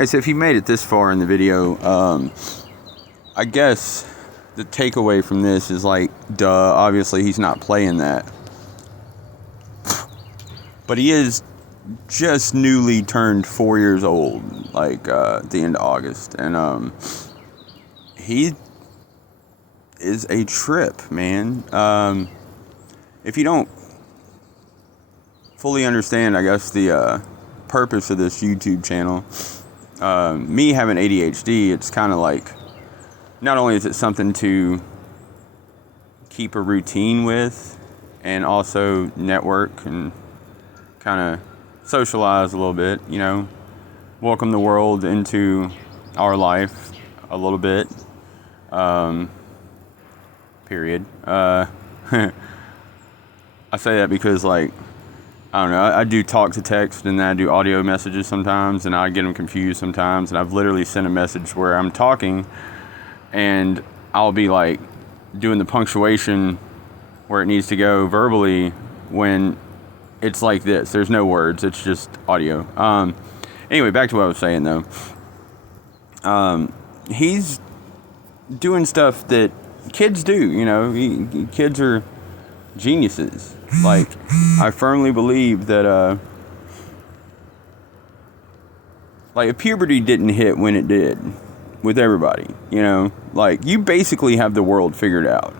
Hey, so if you made it this far in the video, I guess the takeaway from this is like, duh, obviously he's not playing that. But he is just newly turned 4 years old, like at the end of August. And he is a trip, man. If you don't fully understand, I guess, the purpose of this YouTube channel, me having ADHD, it's kind of like, not only is it something to keep a routine with, and also network and kind of socialize a little bit, you know, welcome the world into our life a little bit, period. I say that because, like, I don't know, I do talk to text and then I do audio messages sometimes, and I get them confused sometimes, and I've literally sent a message where I'm talking and I'll be like doing the punctuation where it needs to go verbally when it's like this. There's no words, it's just audio. Anyway, back to what I was saying though. He's doing stuff that kids do, you know. Kids are geniuses. Like, I firmly believe that, like, if puberty didn't hit when it did with everybody, you know, like, you basically have the world figured out.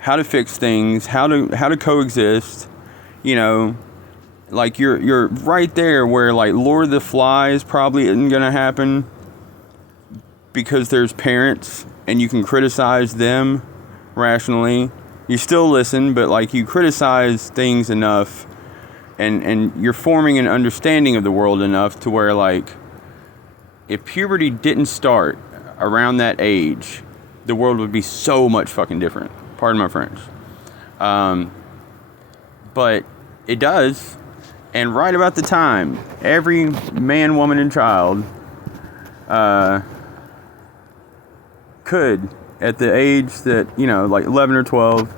How to fix things, how to coexist, you know, like, you're right there where, like, Lord of the Flies probably isn't gonna happen because there's parents and you can criticize them rationally. You still listen, but, like, you criticize things enough, and you're forming an understanding of the world enough to where, like, if puberty didn't start around that age, the world would be so much fucking different. Pardon my French. But it does, and right about the time every man, woman, and child could, at the age that, you know, like 11 or 12,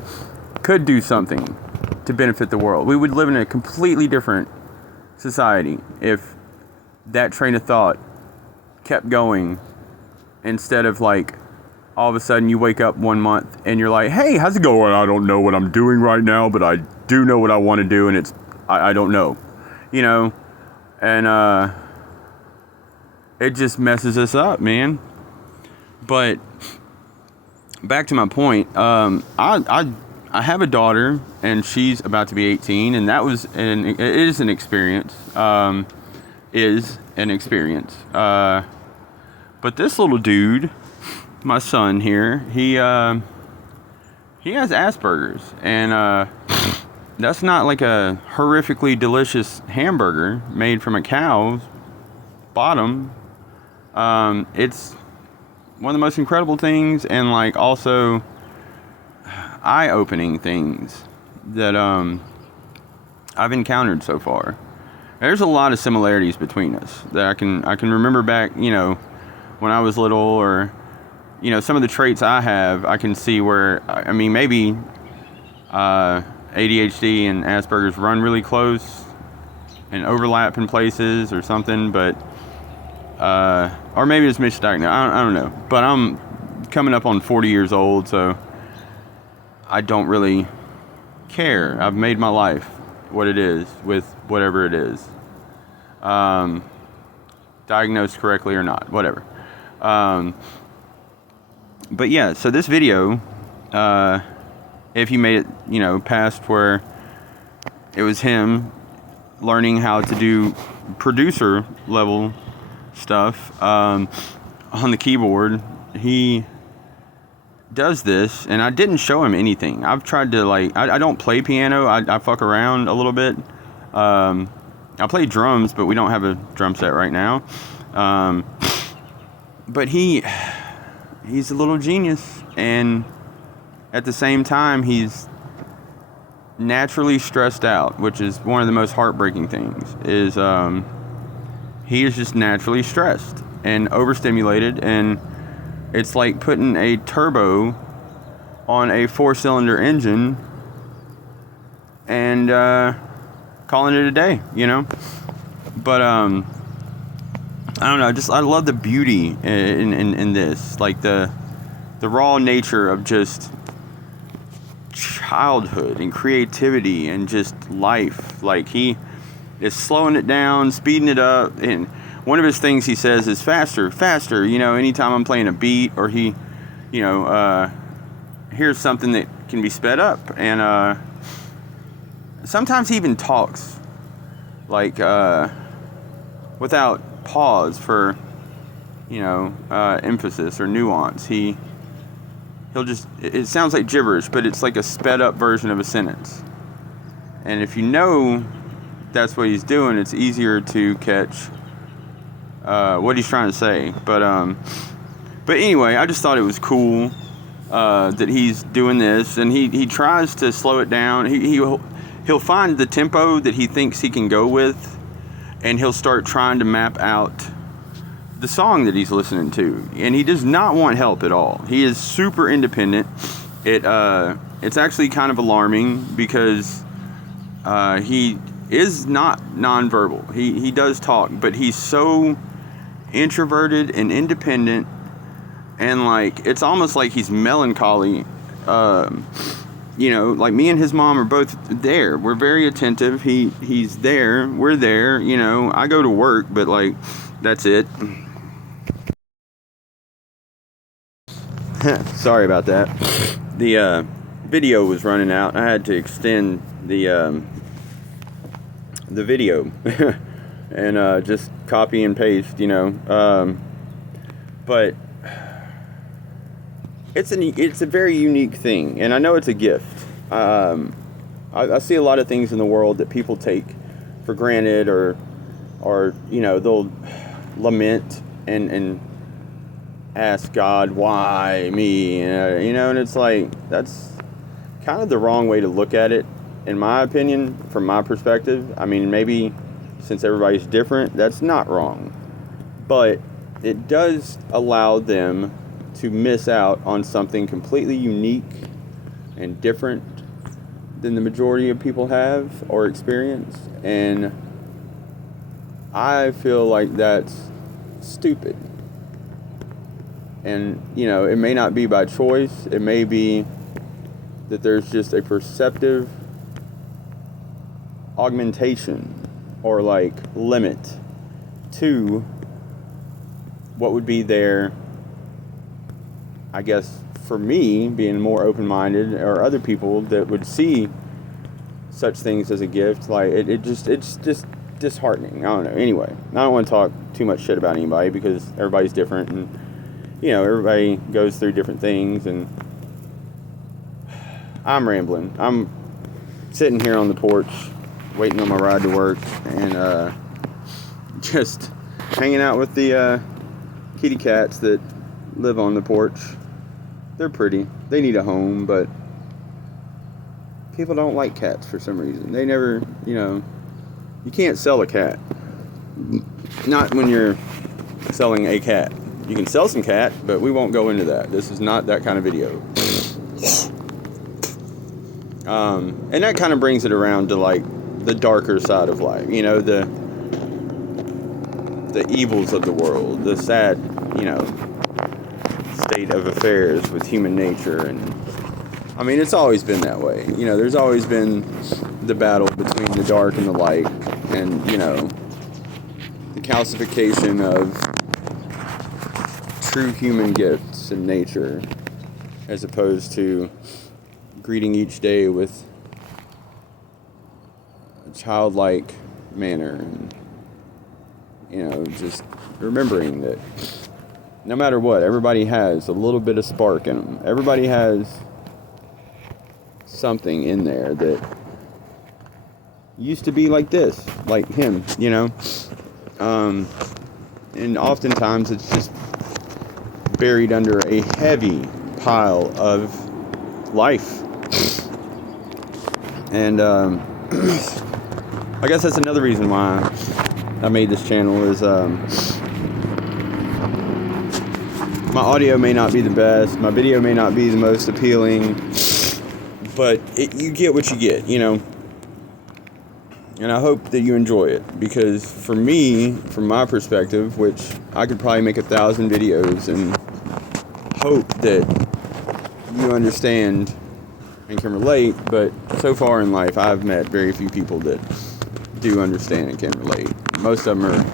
could do something to benefit the world. We would live in a completely different society if that train of thought kept going, instead of, like, all of a sudden you wake up one month and you're like, hey, how's it going? I don't know what I'm doing right now, but I do know what I want to do, and it's, I don't know, you know, and it just messes us up, man. But back to my point, I have a daughter, and she's about to be 18, and it is an experience. But this little dude, my son here, he has Asperger's, and that's not like a horrifically delicious hamburger made from a cow's bottom. It's one of the most incredible things, and, like, also eye-opening things that I've encountered so far. There's a lot of similarities between us that I can remember back, you know, when I was little, or, you know, some of the traits I have, I can see where, I mean, maybe ADHD and Asperger's run really close and overlap in places or something, but or maybe it's misdiagnosed. I don't know. But I'm coming up on 40 years old, so I don't really care. I've made my life what it is with whatever it is. Diagnosed correctly or not, whatever. But yeah, so this video, if you made it, you know, past where it was him learning how to do producer level stuff on the keyboard, he does this, and I didn't show him anything. I've tried to, like, I don't play piano. I fuck around a little bit. I play drums, but we don't have a drum set right now. But he's a little genius, and at the same time, he's naturally stressed out, which is one of the most heartbreaking things, is he is just naturally stressed and overstimulated, and it's like putting a turbo on a 4-cylinder engine and calling it a day, you know? But I don't know, just I love the beauty in this, like the raw nature of just childhood and creativity and just life. Like, he is slowing it down, speeding it up, and one of his things he says is faster, faster. You know, anytime I'm playing a beat or he, you know, hears something that can be sped up, and sometimes he even talks like without pause for, you know, emphasis or nuance. He'll just, it sounds like gibberish, but it's like a sped up version of a sentence. And if you know that's what he's doing, it's easier to catch what he's trying to say. But anyway, I just thought it was cool that he's doing this, and he tries to slow it down. He'll find the tempo that he thinks he can go with, and he'll start trying to map out the song that he's listening to, and he does not want help at all. He is super independent. It's actually kind of alarming because he is not nonverbal. He does talk, but he's so introverted and independent, and like it's almost like he's melancholy. You know, like me and his mom are both there. We're very attentive. He's there. We're there. You know, I go to work, but like that's it. Sorry about that. The video was running out. I had to extend the video and just copy and paste, you know. But it's a very unique thing, and I know it's a gift. I see a lot of things in the world that people take for granted, or you know, they'll lament and ask God, why me? You know, and it's like, that's kind of the wrong way to look at it, in my opinion, from my perspective. I mean, maybe since everybody's different, that's not wrong. But it does allow them to miss out on something completely unique and different than the majority of people have or experience. And I feel like that's stupid. And, you know, it may not be by choice. It may be that there's just a perceptive augmentation or like limit to what would be there, I guess, for me, being more open-minded, or other people that would see such things as a gift. Like, it's just disheartening. I don't know. Anyway, I don't want to talk too much shit about anybody, because everybody's different, and you know, everybody goes through different things, and I'm rambling. I'm sitting here on the porch, waiting on my ride to work, and just hanging out with the kitty cats that live on the porch. They're pretty. They need a home, but people don't like cats for some reason. They never, you know, you can't sell a cat. Not when you're selling a cat. You can sell some cat, but we won't go into that. This is not that kind of video. And that kind of brings it around to like the darker side of life. You know, the evils of the world, the sad, you know, state of affairs with human nature. And I mean, it's always been that way. You know, there's always been the battle between the dark and the light, and, you know, the calcification of true human gifts in nature, as opposed to greeting each day with a childlike manner, and, you know, just remembering that no matter what, everybody has a little bit of spark in them. Everybody has something in there that used to be like this, like him, you know. And oftentimes it's just buried under a heavy pile of life. And I guess that's another reason why I made this channel, is my audio may not be the best, my video may not be the most appealing, but you get what you get, you know. And I hope that you enjoy it, because for me, from my perspective, which I could probably make 1,000 videos and hope that you understand and can relate, but so far in life I've met very few people that do understand and can relate. Most of them are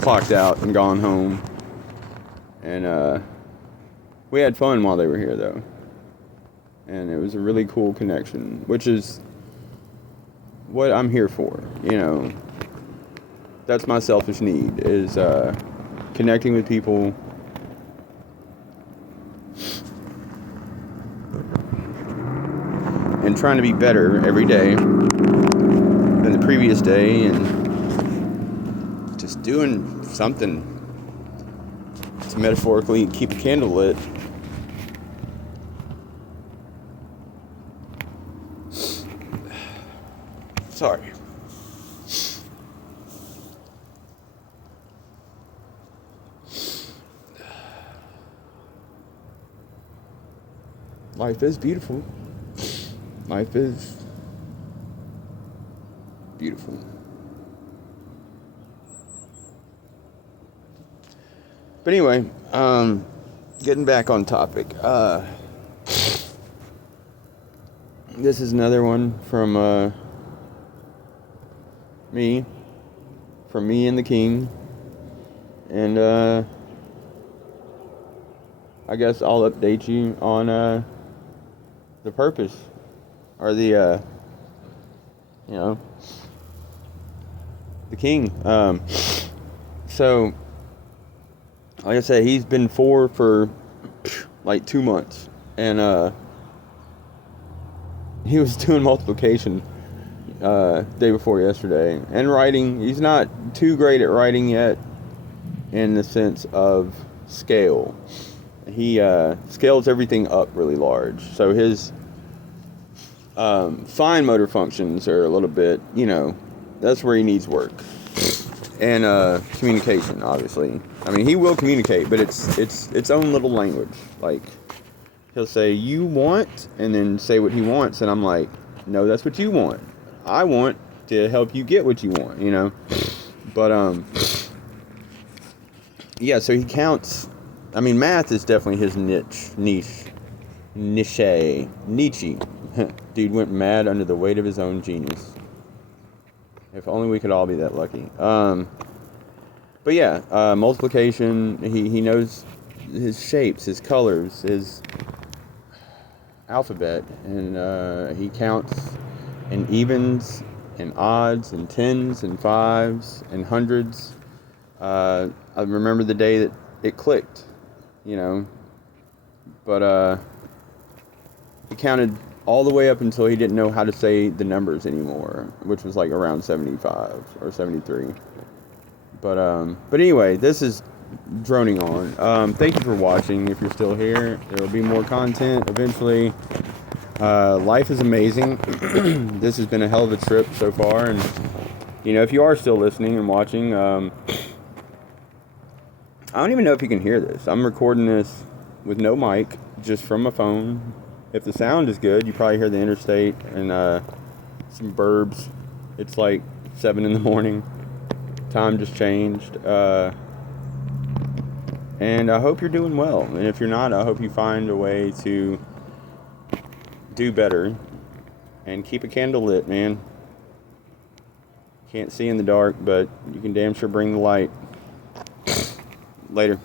clocked out and gone home, and we had fun while they were here though, and it was a really cool connection, which is what I'm here for. You know, that's my selfish need, is connecting with people, and trying to be better every day than the previous day, and just doing something to metaphorically keep a candle lit. Sorry. Life is beautiful. Life is beautiful. But anyway, getting back on topic. This is another one from me and the King. And I guess I'll update you on the purpose, or the the King. So like I said, he's been 4 for like 2 months, and he was doing multiplication day before yesterday, and writing. He's not too great at writing yet, in the sense of scale. He scales everything up really large, so his fine motor functions are a little bit, that's where he needs work. And communication, obviously. I mean, he will communicate, but it's its own little language. Like, he'll say, "You want," and then say what he wants, and I'm like, "No, that's what you want. I want to help you get what you want," But yeah. So he counts. I mean, math is definitely his niche. Nietzsche. Dude went mad under the weight of his own genius. If only we could all be that lucky. But yeah, multiplication, he knows his shapes, his colors, his alphabet, and he counts in evens and odds and tens and fives and hundreds. I remember the day that it clicked, but he counted all the way up until he didn't know how to say the numbers anymore, which was like around 75 or 73. But anyway, this is droning on. Thank you for watching. If you're still here, there will be more content eventually. Life is amazing. This has been a hell of a trip so far, and if you are still listening and watching, I don't even know if you can hear this. I'm recording this with no mic, just from my phone. If the sound is good, you probably hear the interstate and some burbs. It's like 7 in the morning. Time just changed. And I hope you're doing well. And if you're not, I hope you find a way to do better and keep a candle lit, man. Can't see in the dark, but you can damn sure bring the light. Later.